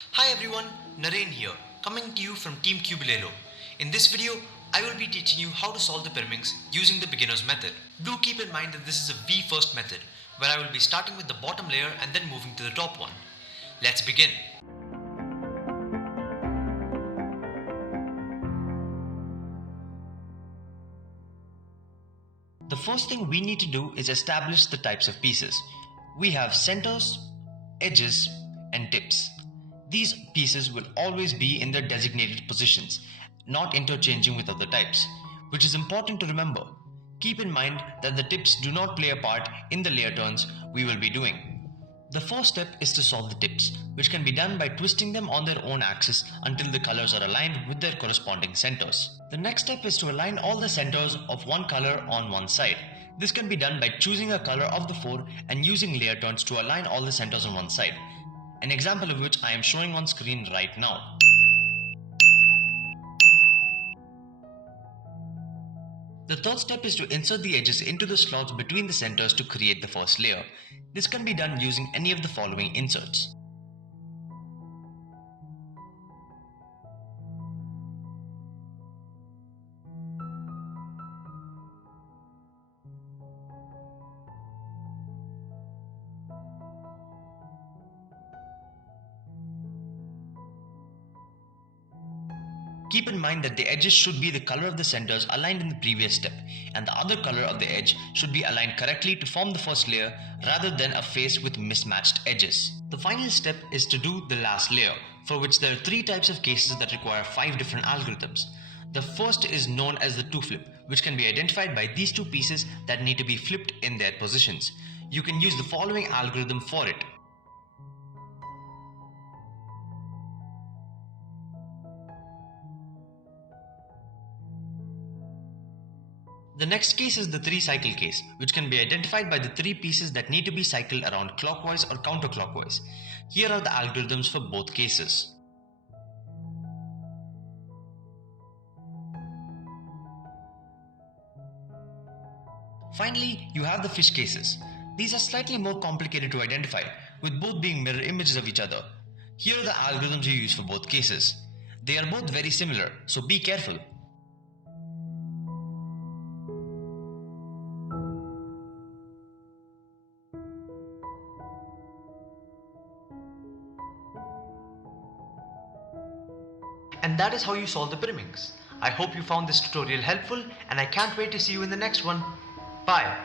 Hi everyone, Naren here, coming to you from Team Cubelelo. In this video, I will be teaching you how to solve the Pyraminx using the beginner's method. Do keep in mind that this is a V-first method, where I will be starting with the bottom layer and then moving to the top one. Let's begin. The first thing we need to do is establish the types of pieces. We have centers, edges, and tips. These pieces will always be in their designated positions, not interchanging with other types, which is important to remember. Keep in mind that the tips do not play a part in the layer turns we will be doing. The first step is to solve the tips, which can be done by twisting them on their own axis until the colors are aligned with their corresponding centers. The next step is to align all the centers of one color on one side. This can be done by choosing a color of the four and using layer turns to align all the centers on one side. An example of which I am showing on screen right now. The third step is to insert the edges into the slots between the centers to create the first layer. This can be done using any of the following inserts. Keep in mind that the edges should be the color of the centers aligned in the previous step, and the other color of the edge should be aligned correctly to form the first layer rather than a face with mismatched edges. The final step is to do the last layer, for which there are three types of cases that require 5 different algorithms. The first is known as the 2-flip, which can be identified by these two pieces that need to be flipped in their positions. You can use the following algorithm for it. The next case is the 3-cycle case, which can be identified by the 3 pieces that need to be cycled around clockwise or counterclockwise. Here are the algorithms for both cases. Finally, you have the fish cases. These are slightly more complicated to identify, with both being mirror images of each other. Here are the algorithms you use for both cases. They are both very similar, so be careful. And that is how you solve the Pyraminx. I hope you found this tutorial helpful and I can't wait to see you in the next one. Bye.